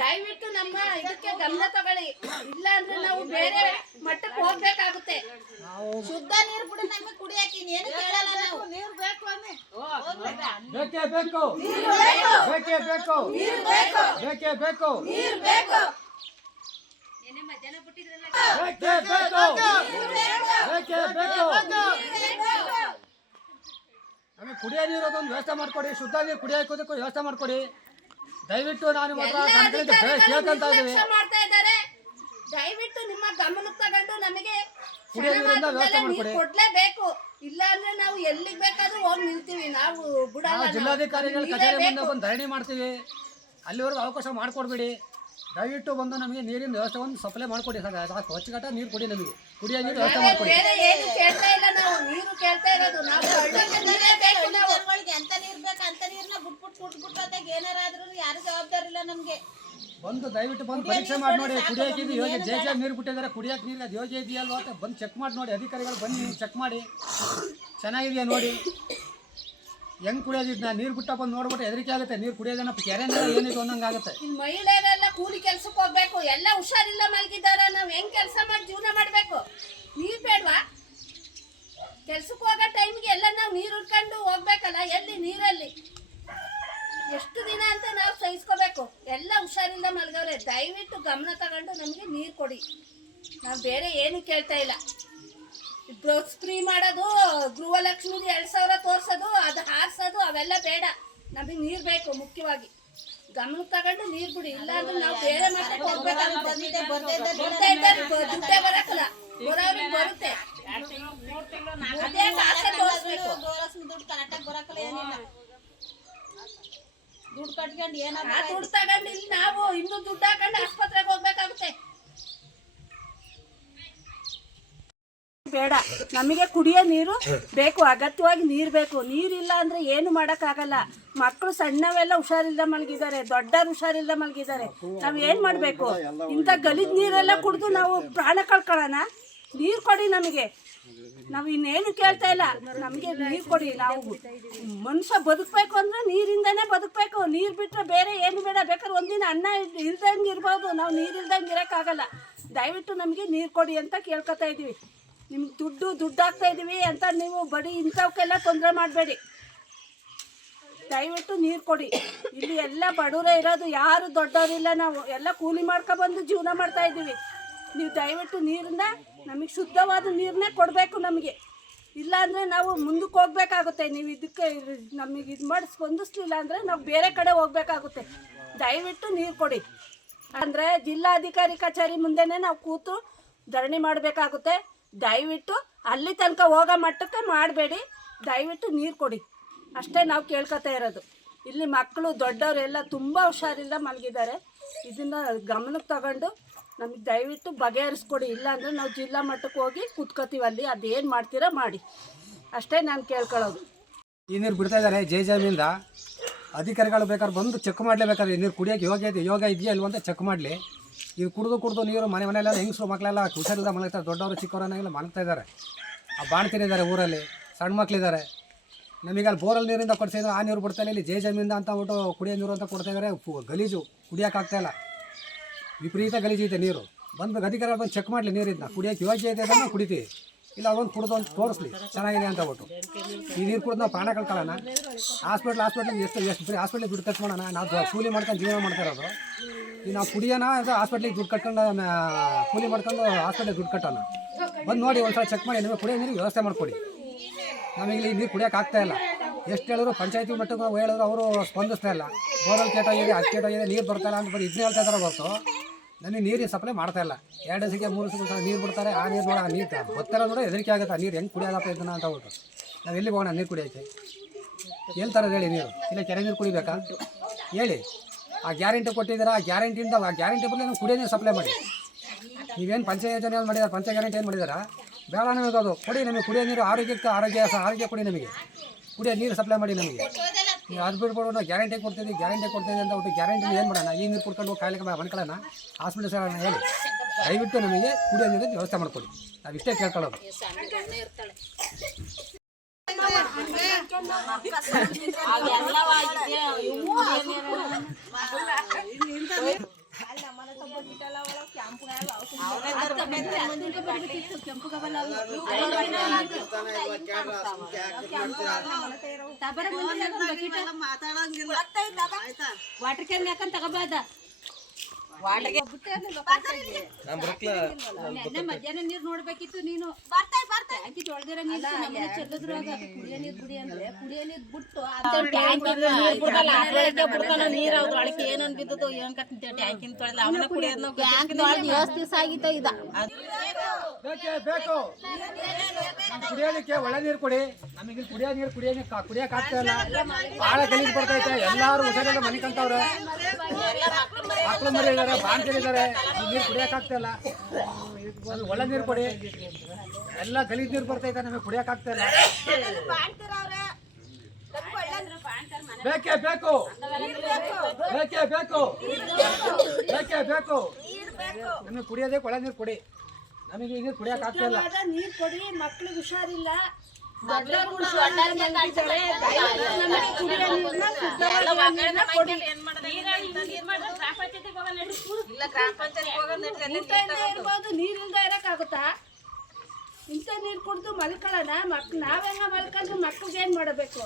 ದಯವಿಟ್ಟು ನಮ್ಮ ಇದಕ್ಕೆ ಗಮನ ತಗೊಳ್ಳಿ, ಇಲ್ಲ ಅಂದ್ರೆ ನಾವು ಬೇರೆ ಮಟ್ಟಕ್ಕೆ ಹೋಗ್ಬೇಕಾಗುತ್ತೆ. ಶುದ್ಧ ನೀರು ಕೂಡ ನಮಗೆ ಕುಡಿಯಕ್ಕೆ ಏನು ಕೇಳಲ್ಲ ನಾವು. ನೀರು ಬೇಕು ಅನ್ನೆ ಬೇಕೇ ಬೇಕು, ಬೇಕೇ ಬೇಕು, ಬೇಕೇ ಬೇಕು, ನೀರು ಬೇಕು. ಬೇಕೇ ಬೇಕು, ಬೇಕೇ ಬೇಕು. ನಮಗೆ ಕುಡಿಯೋ ನೀರು ಅದೊಂದು ವ್ಯವಸ್ಥೆ ಮಾಡ್ಕೊಡಿ, ಶುದ್ಧ ನೀರು ಕುಡಿಯೋದಕ್ಕೂ ವ್ಯವಸ್ಥೆ ಮಾಡ್ಕೊಡಿ ದಯವಿಟ್ಟು. ನಾನು ಕೇಳ್ಕೊಂತ ಇದ್ದೀವಿ, ದಯವಿಟ್ಟು ನಿಮ್ಮ ಗಮನಕ್ಕೆ ತಗೊಂಡು ನಮಗೆ ಕುಡಿಯೋ ನೀರಿಂದ ವ್ಯವಸ್ಥೆ ಮಾಡ್ಕೊಡಿ. ಕೊಡ್ಲೇಬೇಕು, ಇಲ್ಲ ಅಂದ್ರೆ ನಾವು ಎಲ್ಲಿಗೆ ಬೇಕಾದ್ರೂ ಹೋಗಿ ನಿಲ್ತೀವಿ. ನಾವು ಜಿಲ್ಲಾಧಿಕಾರಿಗಳ ಕಚೇರಿ ಮುಂದೆ ಬಂದು ಧರಣಿ ಮಾಡ್ತೀವಿ, ಅಲ್ಲಿವರೆಗೂ ಅವಕಾಶ ಮಾಡಿಕೊಡ್ಬೇಡಿ. ದಯವಿಟ್ಟು ಬಂದು ನಮಗೆ ನೀರಿನ ವ್ಯವಸ್ಥೆ ಒಂದು ಸಪ್ಲೈ ಮಾಡಿಕೊಡಿ. ಸಾಕು, ಹೊಚ್ಚಗಟ್ಟ ನೀರು ಕೊಡಿ, ನಮಗೆ ಕುಡಿಯೋ ನೀರು ವ್ಯವಸ್ಥೆ ಮಾಡಿಕೊಡಿ. ಏನು ಕೇಳ್ತಾ ಇಲ್ಲ, ನಾವು ನೀರು ಕೇಳ್ತಾ ಇರೋದು. ನಾವು ಅಂತ ನೀರು ಬೇಕು, ಅಂತ ನೀರ್ನ ಬಿಟ್ಬಿಟ್ಟಾಗ ಏನಾರಾದ್ರೂ ಯಾರು ಜವಾಬ್ದಾರಿ ಇಲ್ಲ ನಮ್ಗೆ. ಬಂದು ದಯವಿಟ್ಟು ಬಂದು ಪರೀಕ್ಷೆ ಮಾಡಿ ನೋಡಿ, ಕುಡಿಯೋಕೆ ಇದು ಯೋಜನೆ ಜೆ ನೀರು ಬಿಟ್ಟಿದ್ದಾರೆ, ಕುಡಿಯೋಕೆ ನೀರು ಅದು ಯೋಜನೆ ಇದೆಯಲ್ವ ಅಂತ ಬಂದು ಚೆಕ್ ಮಾಡಿ ನೋಡಿ. ಅಧಿಕಾರಿಗಳು ಬಂದು ನೀವು ಚೆಕ್ ಮಾಡಿ ಚೆನ್ನಾಗಿದೆಯಾ ನೋಡಿ. ಹೆಂಗ್ ಕುಡಿಯೋದಿದ್ನ ನೀರು ಬಿಟ್ಟ ಬಂದು ನೋಡ್ಬಿಟ್ಟು ಹೆದರಿಕೆ ಆಗುತ್ತೆ. ನೀರು ಕುಡಿಯೋದನ್ನ ಕೆರೆ ಏನಿದೆ ಅನ್ನಂಗೆ ಆಗುತ್ತೆ. ಮಹಿಳೆಯರೆಲ್ಲ ಕೂಲಿ ಕೆಲ್ಸಕ್ಕೆ ಹೋಗ್ಬೇಕು, ಎಲ್ಲ ಹುಷಾರಿಲ್ಲ ಮಲಗಿದ್ದಾರೆ. ನಾವು ಹೆಂಗ್ ಕೆಲಸ ಮಾಡಿ ಜೀವನ ಮಾಡ್ಬೇಕು? ನೀರ್ ಬೇಡವಾ? ಕೆಲ್ಸಕ್ಕೆ ಹೋಗೋ ಟೈಮ್ಗೆ ಎಲ್ಲ ನಾವು ನೀರು ಉಡ್ಕೊಂಡು ಹೋಗ್ಬೇಕಲ್ಲ, ಎಲ್ಲಿ ನೀರಲ್ಲಿ ಎಷ್ಟು ದಿನ ಅಂತ ನಾವು ಸಹಿಸ್ಕೋಬೇಕು? ಎಲ್ಲ ಹುಷಾರಿಲ್ಲ ಮಲಗವ್ರೆ. ದಯವಿಟ್ಟು ಗಮನ ತಗೊಂಡು ನಮಗೆ ನೀರು ಕೊಡಿ. ನಾವು ಬೇರೆ ಏನು ಕೇಳ್ತಾ ಇಲ್ಲ. ಬ್ರೌಸ್ ಫ್ರೀ ಮಾಡೋದು, ಗೃಹಲಕ್ಷ್ಮಿ 2000 ತೋರ್ಸೋದು, ಅದು ಹಾರಿಸೋದು ಅವೆಲ್ಲ ಬೇಡ. ನಮಗೆ ನೀರು ಬೇಕು ಮುಖ್ಯವಾಗಿ. ಗಮನ ತಗೊಂಡು ನೀರು ಬಿಡಿ, ಇಲ್ಲ ಅಂದ್ರೆ ನಾವು ಬೇರೆ ಮಟ್ಟಕ್ಕೆ ಹೋಗ್ಬೇಕಾಗುತ್ತೆ. ದುಡ್ಡೇ ಬರಕ್ಕಲ್ಲ, ಬರೋರಿಗೆ ಬರುತ್ತೆ. ಅದೇ ಕಾಸೆ ತೋರಿಸ್ಬೇಕು. ದುಡ್ಡು ಕರೆಕ್ಟಾಗಿ ಬರಕ್ಕಲ್ಲ, ಏನಿಲ್ಲ. ದುಡ್ಡು ಕಟ್ಕೊಂಡು ಏನಾದ್ರು ದುಡ್ಡು ತಗೊಂಡು ಇಲ್ಲಿ ನಾವು ಇನ್ನೂ ದುಡ್ಡು ಹಾಕೊಂಡು ಆಸ್ಪತ್ರೆಗೆ ಹೋಗ್ಬೇಕಾಗುತ್ತೆ. ಬೇಡ, ನಮಗೆ ಕುಡಿಯೋ ನೀರು ಬೇಕು, ಅಗತ್ಯವಾಗಿ ನೀರು ಬೇಕು. ನೀರಿಲ್ಲ ಅಂದರೆ ಏನು ಮಾಡೋಕ್ಕಾಗಲ್ಲ. ಮಕ್ಕಳು ಸಣ್ಣವೆಲ್ಲ ಹುಷಾರಿಲ್ಲದೆ ಮಲಗಿದ್ದಾರೆ, ದೊಡ್ಡರು ಹುಷಾರಿಲ್ಲದೆ ಮಲಗಿದ್ದಾರೆ. ನಾವು ಏನು ಮಾಡಬೇಕು? ಇಂಥ ಗಲೀಜು ನೀರೆಲ್ಲ ಕುಡಿದು ನಾವು ಪ್ರಾಣ ಕಳ್ಕೊಳ್ಳೋಣ? ನೀರು ಕೊಡಿ ನಮಗೆ. ನಾವು ಇನ್ನೇನು ಕೇಳ್ತಾ ಇಲ್ಲ, ನಮಗೆ ನೀರು ಕೊಡಿ. ನಾವು ಮನುಷ್ಯ ಬದುಕಬೇಕು ಅಂದರೆ ನೀರಿಂದನೇ ಬದುಕಬೇಕು. ನೀರು ಬಿಟ್ಟರೆ ಬೇರೆ ಏನು ಬೇಡ. ಬೇಕಾದ್ರೆ ಒಂದಿನ ಅನ್ನ ಇಲ್ದಂಗೆ ಇರ್ಬೋದು, ನಾವು ನೀರು ಇಲ್ದಂಗೆ ಇರೋಕ್ಕಾಗಲ್ಲ. ದಯವಿಟ್ಟು ನಮಗೆ ನೀರು ಕೊಡಿ ಅಂತ ಕೇಳ್ಕೊತಾ ಇದ್ದೀವಿ. ನಿಮ್ಗೆ ದುಡ್ಡು ಹಾಕ್ತಾ ಇದ್ದೀವಿ ಅಂತ ನೀವು ಬರೀ ಇಂಥವಕ್ಕೆಲ್ಲ ತೊಂದರೆ ಮಾಡಬೇಡಿ. ದಯವಿಟ್ಟು ನೀರು ಕೊಡಿ. ಇಲ್ಲಿ ಎಲ್ಲ ಬಡವರೇ ಇರೋದು, ಯಾರು ದೊಡ್ಡವರಿಲ್ಲ. ನಾವು ಎಲ್ಲ ಕೂಲಿ ಮಾಡ್ಕೊಬಂದು ಜೀವನ ಮಾಡ್ತಾ ಇದ್ದೀವಿ. ನೀವು ದಯವಿಟ್ಟು ನೀರನ್ನ ನಮಗೆ ಶುದ್ಧವಾದ ನೀರನ್ನೇ ಕೊಡಬೇಕು ನಮಗೆ. ಇಲ್ಲಾಂದರೆ ನಾವು ಮುಂದಕ್ಕೆ ಹೋಗ್ಬೇಕಾಗುತ್ತೆ. ನೀವು ಇದಕ್ಕೆ ನಮಗೆ ಇದು ಮಾಡಿ ಸ್ಪಂದಿಸ್ಲಿಲ್ಲ ಅಂದರೆ ನಾವು ಬೇರೆ ಕಡೆ ಹೋಗ್ಬೇಕಾಗುತ್ತೆ. ದಯವಿಟ್ಟು ನೀರು ಕೊಡಿ. ಅಂದರೆ ಜಿಲ್ಲಾಧಿಕಾರಿ ಕಚೇರಿ ಮುಂದೆನೇ ನಾವು ಕೂತು ಧರಣಿ ಮಾಡಬೇಕಾಗುತ್ತೆ. ದಯವಿಟ್ಟು ಅಲ್ಲಿ ತನಕ ಹೋಗೋ ಮಟ್ಟಕ್ಕೆ ಮಾಡಬೇಡಿ. ದಯವಿಟ್ಟು ನೀರು ಕೊಡಿ, ಅಷ್ಟೇ ನಾವು ಕೇಳ್ಕೊತಾ ಇರೋದು. ಇಲ್ಲಿ ಮಕ್ಕಳು ದೊಡ್ಡವರೆಲ್ಲ ತುಂಬ ಹುಷಾರಿಲ್ಲ ಮಲಗಿದ್ದಾರೆ. ಇದನ್ನು ಗಮನಕ್ಕೆ ತಗೊಂಡು ನಮಗೆ ದಯವಿಟ್ಟು ಬಗೆಹರಿಸ್ಕೊಡಿ. ಇಲ್ಲಾಂದರೆ ನಾವು ಜಿಲ್ಲಾ ಮಟ್ಟಕ್ಕೆ ಹೋಗಿ ಕೂತ್ಕೋತೀವಿ. ಅಲ್ಲಿ ಅದೇನು ಮಾಡ್ತೀರಾ ಮಾಡಿ, ಅಷ್ಟೇ ನಾನು ಕೇಳ್ಕೊಳ್ಳೋದು. ಈ ನೀರು ಬಿಡ್ತಾ ಇದ್ದಾರೆ ಜೇಜಾಮಿಂದ. ಅಧಿಕಾರಿಗಳು ಬೇಕಾದ್ರೆ ಬಂದು ಚೆಕ್ ಮಾಡಲೇಬೇಕಾದ್ರೆ ನೀರು ಕುಡಿಯೋಕೆ ಯೋಗ ಇದೆಯಾ ಇಲ್ವ ಅಂತ ಚೆಕ್ ಮಾಡಲಿ. ಇದು ಕುಡಿದು ನೀರು ಮನೆಯಲ್ಲೆಲ್ಲ ಹೆಂಗಸರು ಮಕ್ಕಳೆಲ್ಲ ಹುಷಾರಿಲ್ಲ ಮಲಗ್ತಾರೆ. ದೊಡ್ಡವರು ಚಿಕ್ಕವರನ್ನೆಲ್ಲ ಮಲಗ್ತಾ ಇದ್ದಾರೆ. ಆ ಬಾಣ್ತಿರಿದ್ದಾರೆ, ಊರಲ್ಲಿ ಸಣ್ಣ ಮಕ್ಕಳಿದ್ದಾರೆ. ನಮಗೆ ಅಲ್ಲಿ ಬೋರಲ್ಲಿ ನೀರಿಂದ ಕೊಡ್ತಾಯಿದ್ರು, ಆ ನೀರು ಬಿಡ್ತಾಯಿಲ್ಲ. ಇಲ್ಲಿ ಜೇಜಾಮಿಂದ ಅಂತ ಅಂದ್ಬಿಟ್ಟು ಕುಡಿಯೋ ನೀರು ಅಂತ ಕೊಡ್ತಾಯಿದ್ದಾರೆ. ಗಲೀಜು, ಕುಡಿಯೋಕ್ಕಾಗ್ತಾಯಿಲ್ಲ. ವಿಪರೀತ ಗಲೀಜು ಇದೆ ನೀರು. ಬಂದು ಅಧಿಕಾರಿಗಳು ಬಂದು ಚೆಕ್ ಮಾಡಲಿ, ನೀರಿದ್ದನ್ನ ಕುಡಿಯೋಕೆ ಯೋಗ್ಯ ಇದೆ ಅದನ್ನು ಕುಡಿತೀವಿ, ಇಲ್ಲ ಅದೊಂದು ಕುಡಿದು ಒಂದು ತೋರಿಸ್ಲಿ ಚೆನ್ನಾಗಿದೆ ಅಂತ ಬಿಟ್ಟು. ಈ ನೀರು ಕುಡಿದು ನಾವು ಪ್ರಾಣ ಕಳ್ಕೊಳ್ಳೋಣ. ಹಾಸ್ಪಿಟ್ಲಿಗೆ ಎಷ್ಟು ಬರೀ ಹಾಸ್ಪಿಟ್ಲಿಗೆ ದುಡ್ಡು ಖರ್ಚು ಮಾಡೋಣ. ನಾವು ಕೂಲಿ ಮಾಡ್ಕೊಂಡು ಜೀವನ ಮಾಡ್ತಾ ಇರೋದು. ಈಗ ನಾವು ಕುಡಿಯೋಣ, ಅದು ಹಾಸ್ಪಿಟ್ಲಿಗೆ ದುಡ್ಡು ಕಟ್ಕೊಂಡು ಕೂಲಿ ಮಾಡ್ಕೊಂಡು ಹಾಸ್ಪಿಟ್ಲಿಗೆ ದುಡ್ಡು ಕಟ್ಟೋಣ. ಬಂದು ನೋಡಿ ಒಂದ್ಸಲ ಚೆಕ್ ಮಾಡಿ, ನಿಮಗೆ ಕುಡಿಯೋ ನೀರಿಗೆ ವ್ಯವಸ್ಥೆ ಮಾಡಿಕೊಡಿ. ನಮಗೆ ಇಲ್ಲಿ ನೀರು ಕುಡಿಯೋಕ್ಕಾಗ್ತಾಯಿಲ್ಲ. ಎಷ್ಟು ಹೇಳಿದ್ರು ಪಂಚಾಯತಿ ಮಟ್ಟಕ್ಕೆ ನಾವು ಹೇಳಿದ್ರು ಅವರು ಸ್ಪಂದಿಸ್ತಾ ಇಲ್ಲ. ಬೋರಲ್ಲಿ ಕೇಟಾಗಿದೆ, ಅದು ಕೇಟಾಗಿದೆ, ನೀರು ಬರ್ತಾಯಿಲ್ಲ ಅಂತ ಬರೀ ಇದನ್ನೇ ಹೇಳ್ತಾ ಇದ್ದಾರೆ ಹೊರತು ನನಗೆ ನೀರಿನ ಸಪ್ಲೈ ಮಾಡ್ತಾಯಿಲ್ಲ. 2 ದಿವಸಕ್ಕೆ 3 ದಿವಸಕ್ಕೆ ನೀರು ಬಿಡ್ತಾರೆ. ಆ ನೀರು ನೋಡಿ, ಆ ನೀರು ಬರ್ತಾರ ನೋಡಿ ಹೆದರಿಕೆ ಆಗುತ್ತೆ. ಆ ನೀರು ಹೆಂಗೆ ಕುಡಿಯೋದಪ್ಪ ಇದನ್ನ ಅಂತ ಹೇಳ್ಬಿಟ್ಟು ನಾವು ಎಲ್ಲಿಗೆ ಹೋಗೋಣ ನೀರು ಕುಡಿಯೋಕ್ಕೆ? ಹೇಳ್ತಾರೆ ಹೇಳಿ, ನೀರು ಇಲ್ಲ ಕೆರೆ ನೀರು ಕುಡಿಬೇಕಾ ಹೇಳಿ? ಆ ಗ್ಯಾರಂಟಿ ಕೊಟ್ಟಿದ್ದೀರಾ, ಆ ಗ್ಯಾರಂಟಿಯಿಂದ ಆ ಗ್ಯಾರಂಟಿ ಬದಲು ನಾವು ಕುಡಿಯೋ ನೀರು ಸಪ್ಲೈ ಮಾಡಿ. ನೀವೇನು ಪಂಚಾಯತ್ ಯೋಜನೆ ಏನು ಮಾಡಿದ್ದಾರೆ, ಪಂಚಾಯತ್ ಗ್ಯಾರಂಟಿ ಏನು ಮಾಡಿದಾರಾ? ಬೇಡ ನಮಗೆ ಅದು ಕೊಡಿ. ನಮಗೆ ಕುಡಿಯೋ ನೀರು ಆರೋಗ್ಯ ಕೊಡಿ. ನಮಗೆ ಕುಡಿಯೋ ನೀರು ಸಪ್ಲೈ ಮಾಡಿ. ನಮಗೆ ನೀವು ಅದು ಬಿಟ್ಬಿಟ್ಟು ನಾವು ಗ್ಯಾರಂಟಿ ಕೊಡ್ತೀವಿ ಅಂತ ಬಿಟ್ಟು ಗ್ಯಾರಂಟಿ ಏನು ಮಾಡೋಣ? ಈ ನೀರು ಕುಡ್ಕೊಂಡು ಕಾಯಿಲೆ ಮನ್ಕೊಳ್ಳೋಣ, ಹಾಸ್ಪಿಟಲ್ ಸೇರೋಣ ಹೇಳಿ? ದಯವಿಟ್ಟು ನಮಗೆ ಕುಡಿಯೋ ನೀರಿಗೆ ವ್ಯವಸ್ಥೆ ಮಾಡಿಕೊಡಿ. ನಾವು ಇಷ್ಟೇ ಕೇಳ್ಕೊಳ್ಳೋದು. ವಾಟರ್ ಕ್ಯಾನ್ ಯಾಕಂತ ತಗೋಬಾದ ಮಧ್ಯಾಹ್ನ ನೀರ್ ನೋಡ್ಬೇಕಿತ್ತು ನೀನು ಟ್ಯಾಂಕಿ ತೊಳ್ದಿರ ನೀರು ಚೆಲ್ಲಿದ್ರು ಕುಡಿಯೋ ನೀರ್ ಕುಡಿ ಅಂದ್ರೆ ಕುಡಿಯೋ ನೀರ್ ಬಿಟ್ಟು ನೀರ್ ಅದ್ರೊಳಗೆ ಏನನ್ ಬಿದ್ದದು ಏನ್ ಕತ್ತಂತ ಟ್ಯಾಂಕಿನ ತೊಳೆದ ಅವನ ಕುಡಿಯೋದ್ ಎಷ್ಟು ದಿವಸ ಆಗಿತ್ತ ಇದ ಬೇಕು ಕುಡಿಯೋದಕ್ಕೆ ಒಳ್ಳೆ ನೀರು ಕೊಡಿ. ನಮಗೆ ಕುಡಿಯೋ ನೀರು ಕುಡಿಯಕ್ ಆಗ್ತಾ ಇಲ್ಲ. ಬಹಳ ಗಲೀಜ್ ಬರ್ತೈತೆ. ಎಲ್ಲಾರು ಹುಷಾರಿಲ್ಲ ಮನೆ ಕಂತವ್ರೆ, ಮಕ್ಳು ಮರಿ ಇದಾರೆ, ಬಾಣ್ತಿದ್ದಾರೆ, ನೀರು ಕುಡಿಯಕ್ ಆಗ್ತಾ ಇಲ್ಲ. ಒಳ್ಳೆ ನೀರು ಕೊಡಿ. ಎಲ್ಲ ಗಲೀಜ್ ನೀರು ಬರ್ತೈತೆ, ನಮಗೆ ಕುಡಿಯಕ್ ಆಗ್ತಾ ಇಲ್ಲ. ಬೇಕೇ ಬೇಕು, ಬೇಕೇ ಬೇಕು, ಬೇಕೇ ಬೇಕು. ನಮಗೆ ಕುಡಿಯೋದಕ್ಕೆ ಒಳ್ಳೆ ನೀರು ಕೊಡಿ. ನಮಗೆ ನೀರು ಕುಡಿಯಕ್ ಆಗ್ತಾ ಇಲ್ಲ. ನೀರ್ ಕೊಡಿ. ಮಕ್ಳಿಗೆ ಹುಷಾರಿಲ್ಲ, ನೀರಿಂದ ಇರಕ್ಕಾಗುತ್ತಾ? ಇಂಥ ನೀರು ಕುಡಿದು ಮಲ್ಕೊಳ್ಳೋಣ. ನಾವ್ ಹೆಂಗ ಮಲ್ಕೊಂಡ್ರು ಮಕ್ಳಿಗೆ ಏನ್ ಮಾಡಬೇಕು?